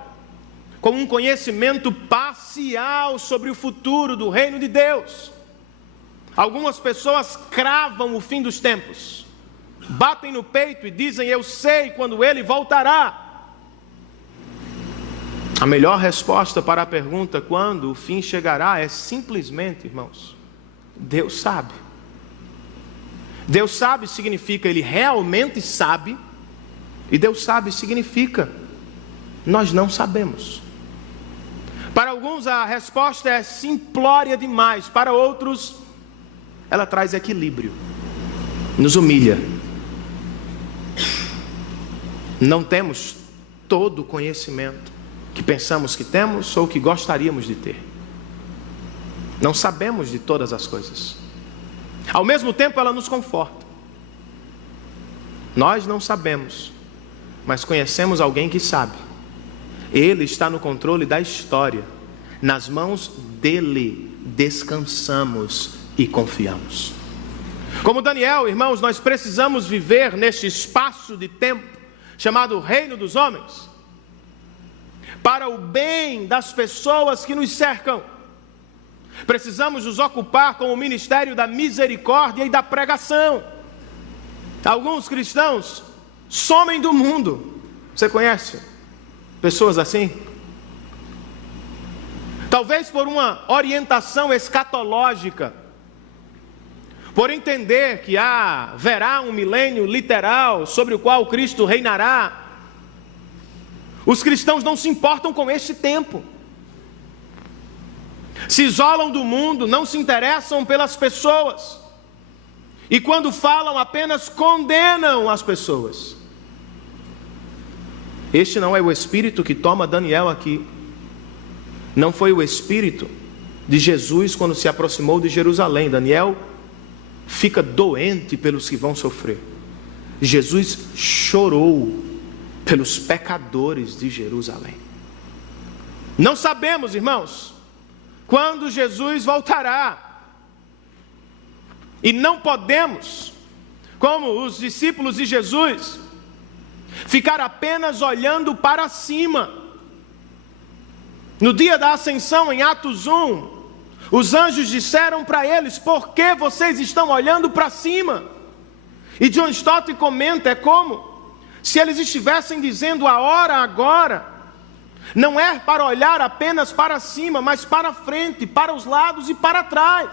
com um conhecimento parcial sobre o futuro do reino de Deus. Algumas pessoas cravam o fim dos tempos, batem no peito e dizem: eu sei quando ele voltará. A melhor resposta para a pergunta quando o fim chegará é simplesmente, irmãos, Deus sabe. Deus sabe significa Ele realmente sabe, e Deus sabe significa nós não sabemos. Para alguns a resposta é simplória demais, para outros ela traz equilíbrio, nos humilha. Não temos todo o conhecimento que pensamos que temos ou que gostaríamos de ter. Não sabemos de todas as coisas. Ao mesmo tempo ela nos conforta. Nós não sabemos, mas conhecemos alguém que sabe. Ele está no controle da história. Nas mãos dele descansamos e confiamos. Como Daniel, irmãos, nós precisamos viver neste espaço de tempo chamado Reino dos Homens, para o bem das pessoas que nos cercam. Precisamos nos ocupar com o ministério da misericórdia e da pregação. Alguns cristãos somem do mundo. Você conhece pessoas assim? Talvez por uma orientação escatológica, por entender que haverá um milênio literal sobre o qual Cristo reinará. Os cristãos não se importam com este tempo, se isolam do mundo, não se interessam pelas pessoas, e quando falam apenas condenam as pessoas. Este não é o espírito que toma Daniel aqui. Não foi o espírito de Jesus quando se aproximou de Jerusalém. Daniel fica doente pelos que vão sofrer. Jesus chorou pelos pecadores de Jerusalém. Não sabemos, irmãos, quando Jesus voltará. E não podemos, como os discípulos de Jesus, ficar apenas olhando para cima. No dia da ascensão, em Atos 1, os anjos disseram para eles: por que vocês estão olhando para cima? E John Stott comenta, é como se eles estivessem dizendo: a hora agora não é para olhar apenas para cima, mas para frente, para os lados e para trás.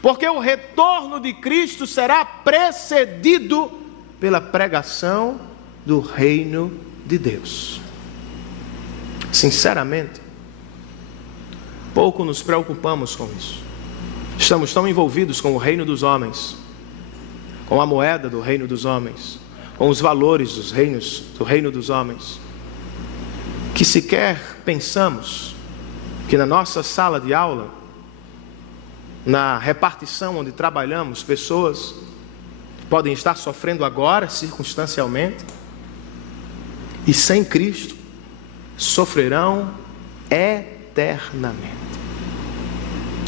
Porque o retorno de Cristo será precedido pela pregação do reino de Deus. Sinceramente, pouco nos preocupamos com isso. Estamos tão envolvidos com o reino dos homens, com a moeda do reino dos homens, com os valores do reino dos homens, que sequer pensamos que na nossa sala de aula, na repartição onde trabalhamos, pessoas podem estar sofrendo agora, circunstancialmente, e sem Cristo sofrerão eternamente.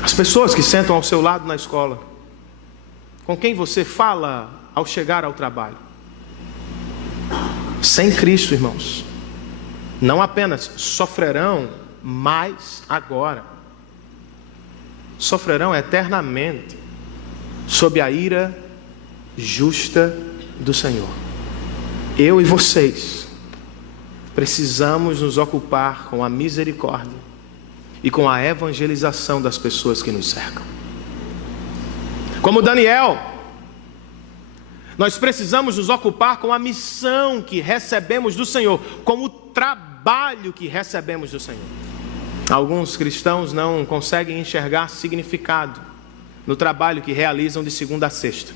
As pessoas que sentam ao seu lado na escola, com quem você fala ao chegar ao trabalho, sem Cristo, irmãos, não apenas sofrerão mais agora, sofrerão eternamente sob a ira justa do Senhor. Eu e vocês precisamos nos ocupar com a misericórdia e com a evangelização das pessoas que nos cercam. Como Daniel, nós precisamos nos ocupar com a missão que recebemos do Senhor, com o trabalho que recebemos do Senhor. Alguns cristãos não conseguem enxergar significado no trabalho que realizam de segunda a sexta.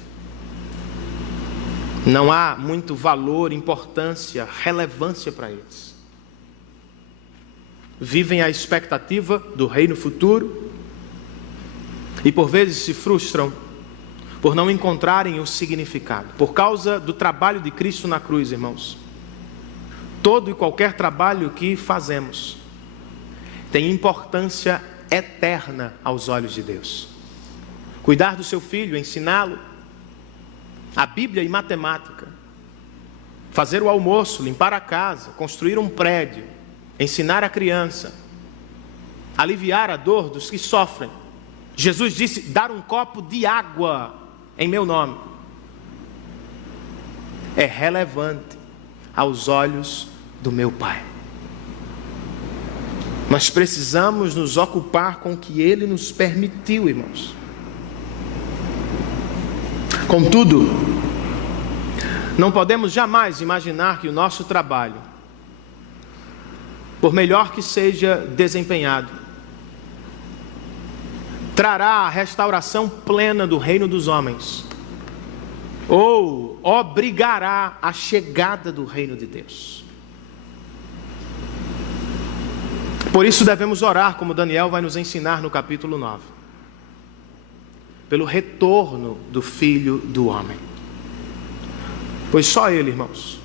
Não há muito valor, importância, relevância para eles. Vivem a expectativa do reino futuro e por vezes se frustram por não encontrarem o significado. Por causa do trabalho de Cristo na cruz, irmãos, todo e qualquer trabalho que fazemos tem importância eterna aos olhos de Deus. Cuidar do seu filho, ensiná-lo a Bíblia e matemática, fazer o almoço, limpar a casa, construir um prédio, ensinar a criança, aliviar a dor dos que sofrem. Jesus disse: dar um copo de água em meu nome é relevante aos olhos do meu Pai. Nós precisamos nos ocupar com o que Ele nos permitiu, irmãos. Contudo, não podemos jamais imaginar que o nosso trabalho, por melhor que seja desempenhado, trará a restauração plena do reino dos homens, ou obrigará a chegada do reino de Deus. Por isso devemos orar, como Daniel vai nos ensinar no capítulo 9, pelo retorno do Filho do Homem. Pois só Ele, irmãos,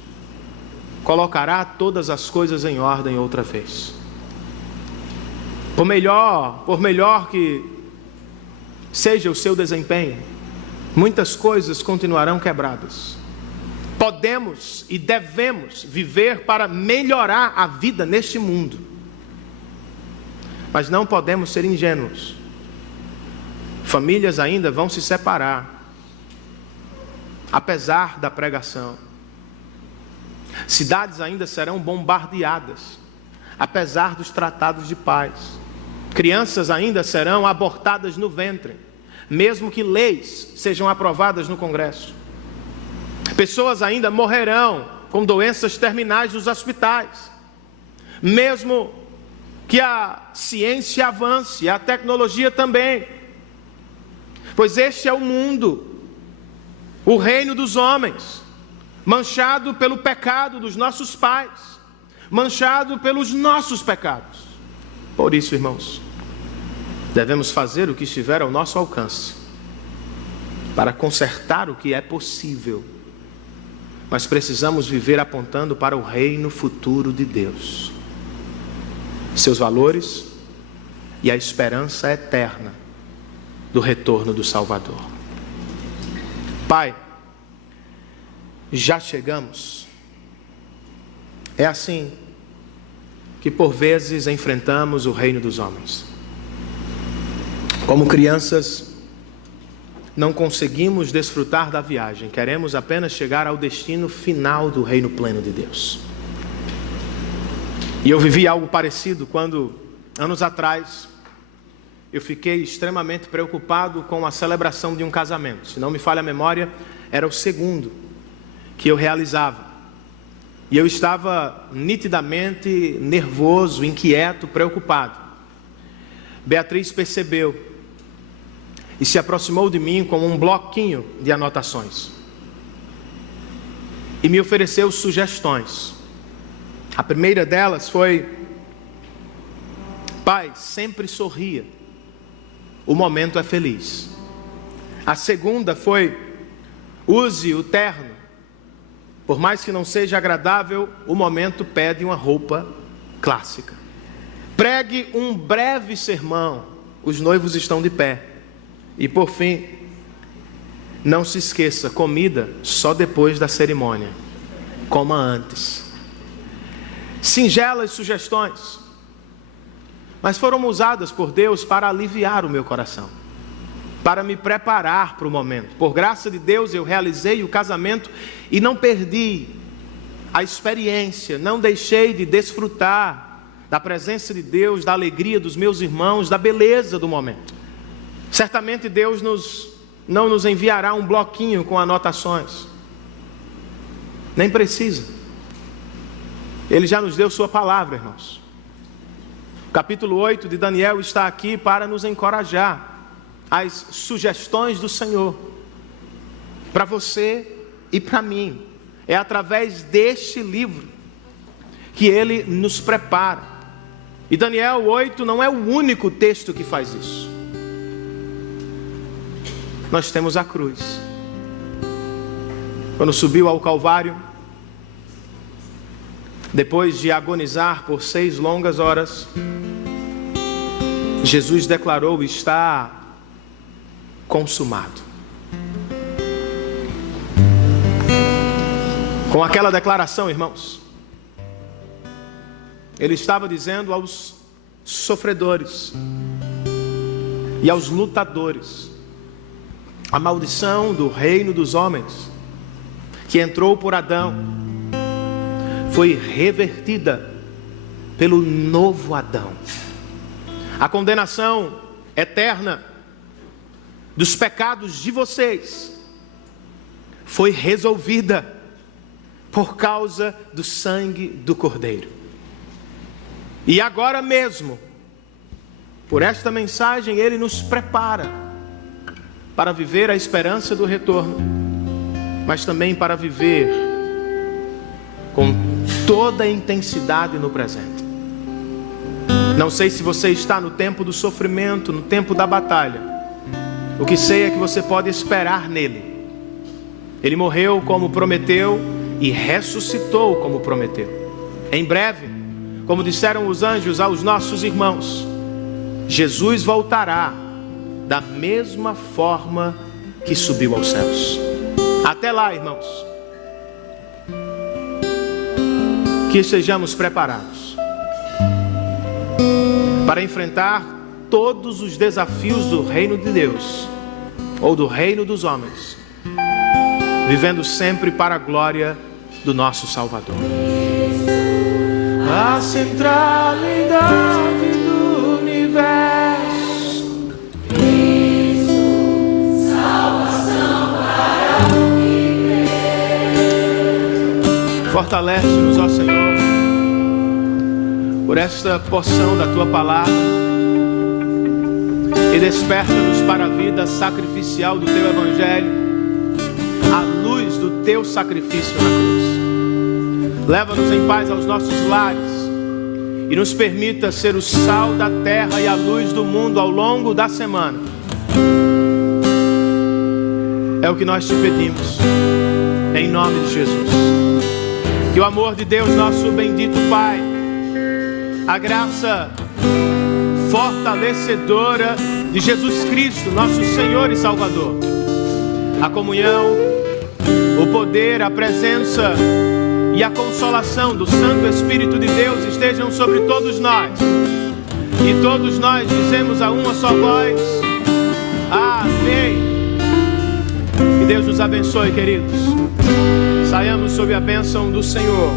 colocará todas as coisas em ordem outra vez. Por melhor que seja o seu desempenho, muitas coisas continuarão quebradas. Podemos e devemos viver para melhorar a vida neste mundo, mas não podemos ser ingênuos. Famílias ainda vão se separar, apesar da pregação. Cidades ainda serão bombardeadas, apesar dos tratados de paz. Crianças ainda serão abortadas no ventre, mesmo que leis sejam aprovadas no Congresso. Pessoas ainda morrerão com doenças terminais nos hospitais, mesmo que a ciência avance, a tecnologia também. Pois este é o mundo, o reino dos homens, manchado pelo pecado dos nossos pais, manchado pelos nossos pecados. Por isso, irmãos, devemos fazer o que estiver ao nosso alcance para consertar o que é possível, mas precisamos viver apontando para o reino futuro de Deus, seus valores e a esperança eterna do retorno do Salvador. Pai, já chegamos. É assim que por vezes enfrentamos o reino dos homens. Como crianças, não conseguimos desfrutar da viagem, queremos apenas chegar ao destino final do reino pleno de Deus. E eu vivi algo parecido quando, anos atrás, eu fiquei extremamente preocupado com a celebração de um casamento. Se não me falha a memória, era o segundo que eu realizava. E eu estava nitidamente nervoso, inquieto, preocupado. Beatriz percebeu e se aproximou de mim com um bloquinho de anotações e me ofereceu sugestões. A primeira delas foi: pai, sempre sorria, o momento é feliz. A segunda foi: use o terno, por mais que não seja agradável, o momento pede uma roupa clássica. Pregue um breve sermão, os noivos estão de pé. E por fim, não se esqueça, comida só depois da cerimônia, coma antes. Singelas sugestões, mas foram usadas por Deus para aliviar o meu coração, para me preparar para o momento. Por graça de Deus eu realizei o casamento e não perdi a experiência, não deixei de desfrutar da presença de Deus, da alegria dos meus irmãos, da beleza do momento. Certamente Deus não nos enviará um bloquinho com anotações, nem precisa. Ele já nos deu sua palavra, irmãos. O capítulo 8 de Daniel está aqui para nos encorajar. As sugestões do Senhor para você e para mim. É através deste livro que Ele nos prepara. E Daniel 8 não é o único texto que faz isso. Nós temos a cruz. Quando subiu ao Calvário, depois de agonizar por 6 longas horas, Jesus declarou: está consumado. Com aquela declaração, irmãos, Ele estava dizendo aos sofredores e aos lutadores: a maldição do reino dos homens, que entrou por Adão, foi revertida pelo novo Adão. A condenação eterna dos pecados de vocês foi resolvida por causa do sangue do Cordeiro. E agora mesmo, por esta mensagem, Ele nos prepara para viver a esperança do retorno, mas também para viver com toda a intensidade no presente. Não sei se você está no tempo do sofrimento, no tempo da batalha. O que sei é que você pode esperar nele. Ele morreu como prometeu e ressuscitou como prometeu. Em breve, como disseram os anjos aos nossos irmãos, Jesus voltará da mesma forma que subiu aos céus. Até lá, irmãos, que estejamos preparados para enfrentar todos os desafios do reino de Deus, ou do reino dos homens, vivendo sempre para a glória do nosso Salvador. A centralidade do universo, Cristo, salvação para o que crê. Fortalece-nos, ó Senhor, por esta porção da Tua palavra, e desperta-nos para a vida sacrificial do Teu Evangelho, à luz do Teu sacrifício na cruz. Leva-nos em paz aos nossos lares e nos permita ser o sal da terra e a luz do mundo ao longo da semana. É o que nós te pedimos, em nome de Jesus. Que o amor de Deus, nosso bendito Pai, a graça fortalecedora de Jesus Cristo, nosso Senhor e Salvador, a comunhão, o poder, a presença e a consolação do Santo Espírito de Deus estejam sobre todos nós. E todos nós dizemos a uma só voz: amém. Que Deus nos abençoe, queridos. Saiamos sob a bênção do Senhor.